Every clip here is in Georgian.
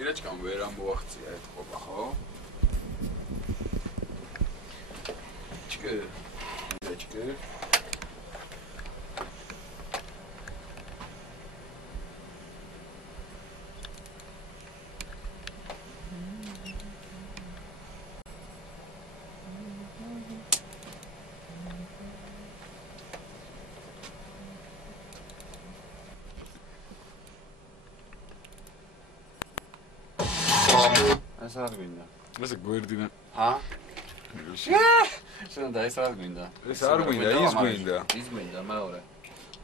ირაჭკამ ვერ ამოაღწია ეთყობა, ხო? ჭკე. ირაჭკე. ეს არ გვინდა. ეს გვერდინა. ჰა? შენ და ეს არ გვინდა. ეს არ გვინდა, ის გვინდა. ის გვინდა, მეორე.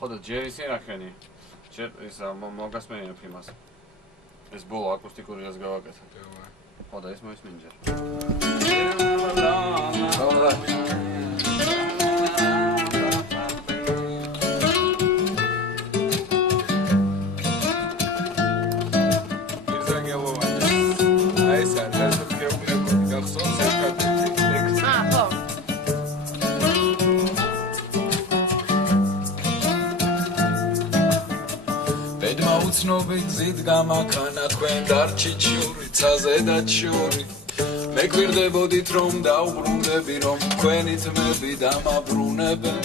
ხოდა ჯერ ისე რახენი. ჯერ ეს მოგასმენინებ იმას. ეს ბოლო აკუსტიკური რას გავაკეთე. ხოდა ეს მოისმენ ჯერ. უცნობი გზით გამაქანა თქვენ დარჩიჩური ცაზე და ჩური მე გვირდებოდით რომ დაუბრუნდები რომ თქვენი ძმები დამაბრუნებენ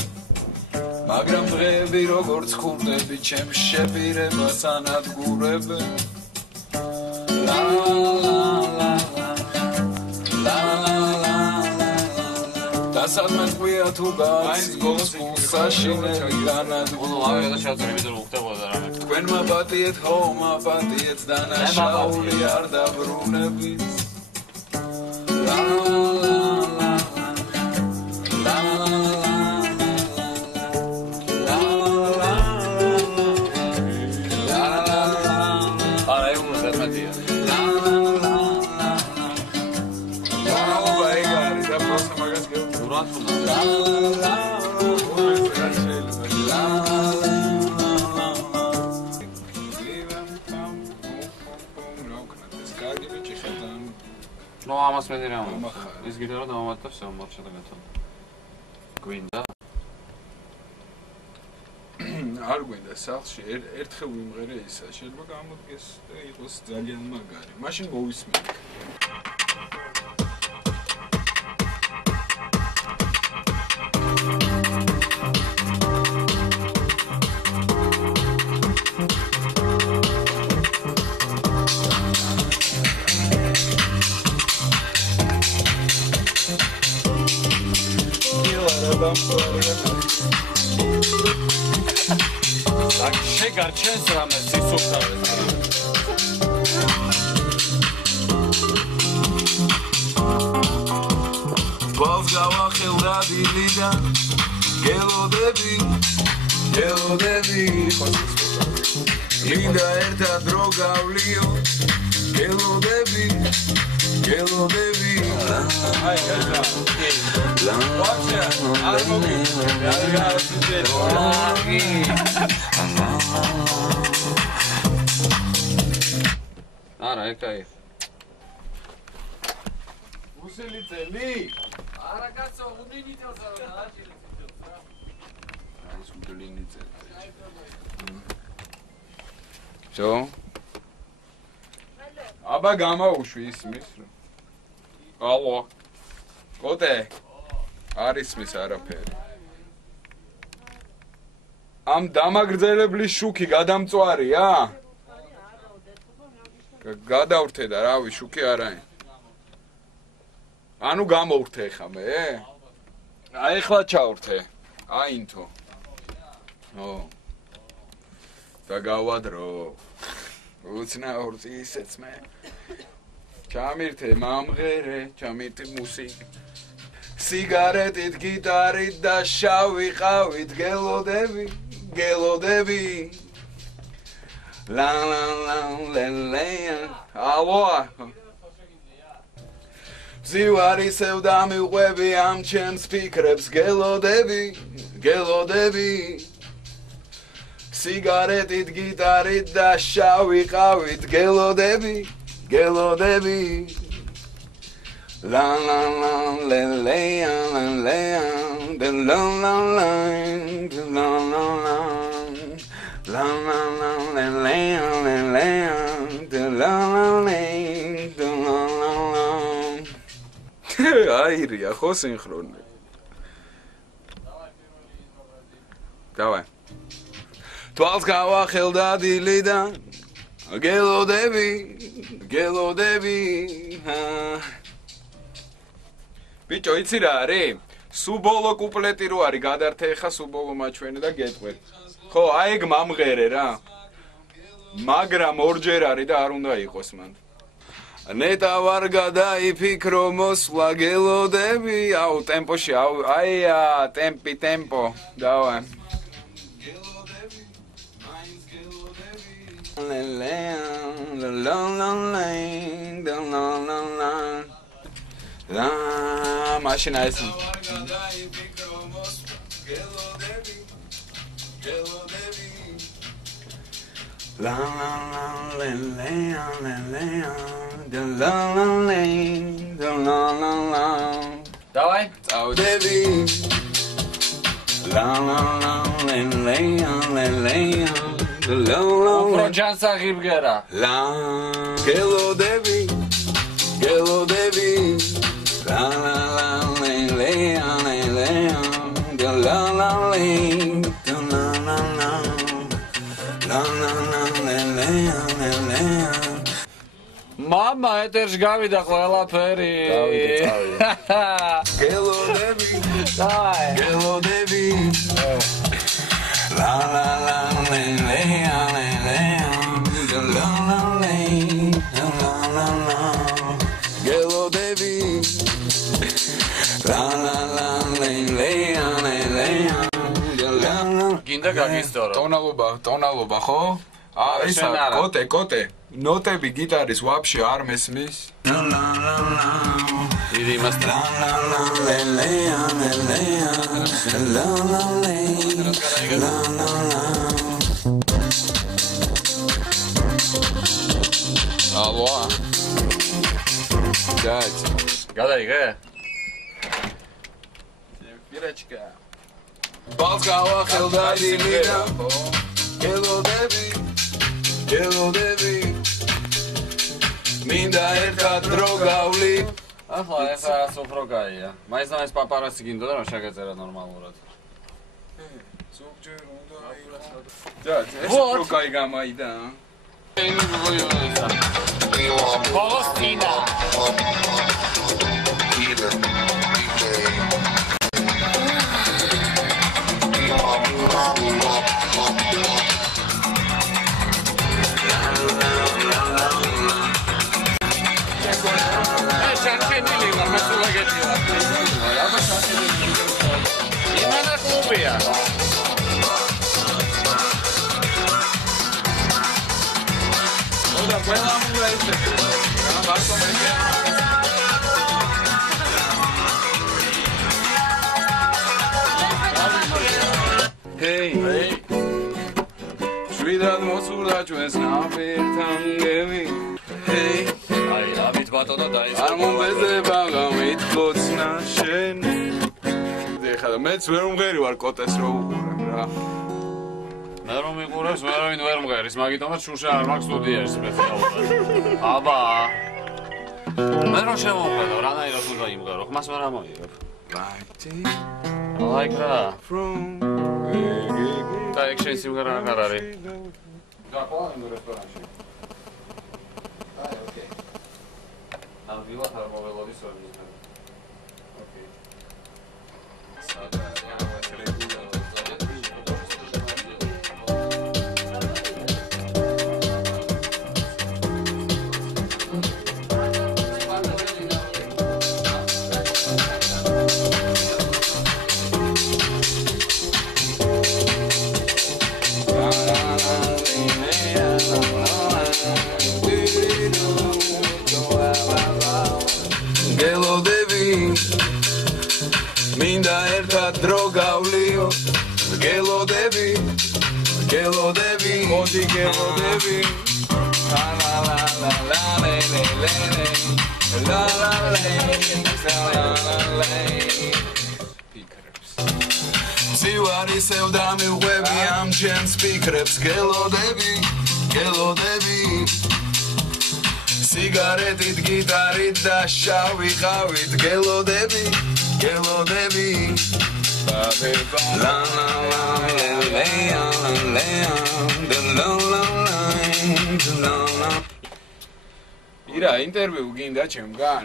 მაგრამ დღეები როგორც ხურდები ჩემს შეპირებას ანადგურებენ ლა ლა ლა ლა დასადმე ყვია თუ გააცის გულსაშინელი განადგურებენ ავიღა შევწერი ვიდეო უხდებოდა რამე თქვენ მაპატიეთ ხომ მაპატიეთ დანაშაული არ დაბრუნებით ლა ლა ლა No, ამას მე რა ის გიტარა დავამატა всё, მარშა და გათო. გვინდა? არ გვინდა სახლში ერთხელ ვიმღერე ისა, შეიძლება გამოდგეს და იყოს ძალიან მაგარი. მაშინ მოვისმინე. Так შეგარჩენს რამე სიცოცხლეს. გვალს გავახელდა დილიდან გელოდები მინდა ერთად დრო გავლიო გელოდები აი გასა ვაჩა არ არა ეკაი უსელი წელი არა კაცო უდინი თელსა რა აჭირი თელსა ეს უდინი წელი შო აბა გამაუშვი ისმის ალო კოტე არ ისმის არაფერი ამ დამაგრძელებლის შუქი გადამწვარია გადავრთე და რავი შუქი არაა ანუ გამოვრთე ხა მე აი ხლა ჩავრთე აინთო ო და გავადრო უცნაურს ისეც მე ჩამირთე მამღერე ჩამირთე მუსიკ სიგარეტით გიტარით და შავი ყავით გელოდები ლა ლა ლა ლე ალო ზივარისევ დამიყვები ამ ჩემს ფიქრებს გელოდები სიგარეტით გიტარით და შავი ყავით გელოდები La la la la la la la la la la la la გააირია ხო სინხრონი. Давай. Თვალს გავახელდა დილიდან გელოდები ბიჭო იცი რა არის? სუბოლო კუპლეტი რო არის გადართე ხა სუბოლო მაჩვენე და გეტყვეთ. ხო, აი ეგ მომღერე რა. მაგრამ ორჯერ არის და არ უნდა იყოს მან. ნეტა ვარ გადაიფიქრო მოსვლა გელოდები, აუ ტემპოში, აუ აია, ტემპო. დავაი. La mașina este. La Давай. Უფრო ჯანსაღი ბგერა. გელოდები. Mama, ეთერში გავიდა ყველაფერი. გავიდა. გელოდები. გინდა გაგისტორო. ტონალობა ხო? ისა კოტე. ნოტები გიტარის ვაფშე არ მესმის. დიდი მასტა. Алло. Дядь. Гадай-га. Пирочка. Балкава ხელდა დილიდა. გელოდები. მინდა ერთად დრო გავლი. ახლა ეს უფრო კაია. მაინც პაპარაცი გინდოდა რომ შეგეწერა ნორმალურად. ზოგჯერ უნდა იყოს. დядь, ეს უფრო კაი გამაიდა. Palestina. Hey, შვიდად მოსულა ჩვენს ნავერთან გემი. Hey, აი ამით ბატონო დაიწყო. არ მომბეზება გამით გოცნა შენი. ეხლა მეც ვერ უმღერი ვარ კოტეს რო უყურებ რა. მე რომ მიყურებს ვერავინ ვერ მღერის, მაგიტომაც შუშა არ მაქვს სტუდიაში სპეციალურად. აბა. მე რომ შემოვხედავ, რანაირად უნდა იმღერო, ხმას ვერ ამოიღებ. Like რა. და ეგ შენ სიმღერა აღარ არის. გაყვა იმ რესტორანში. აი, ოკეი. ამ ვილა თარმოველოდის ორი. ოკეი. მინდა ერთად დრო გავლიო გელოდები მოდი გელოდები ლა ლა ლა ლა ლა ლე ლე ლე ლა ლა ლე ფიქრებს სივარისევ დამივღვები ამ ჩემს ფიქრებს გელოდები სიგარეტით, გიტარით და შავი ყავით გელოდები La la la ირა ინტერვიუ გინდა ჩემგან?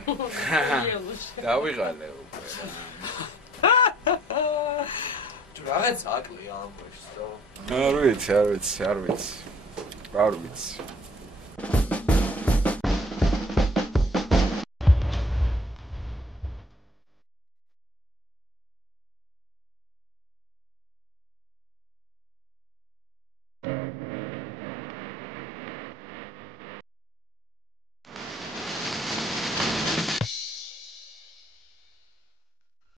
დავიღალე უკვე. თუ რაღაც აკლია ამბობს და არ ვიცი.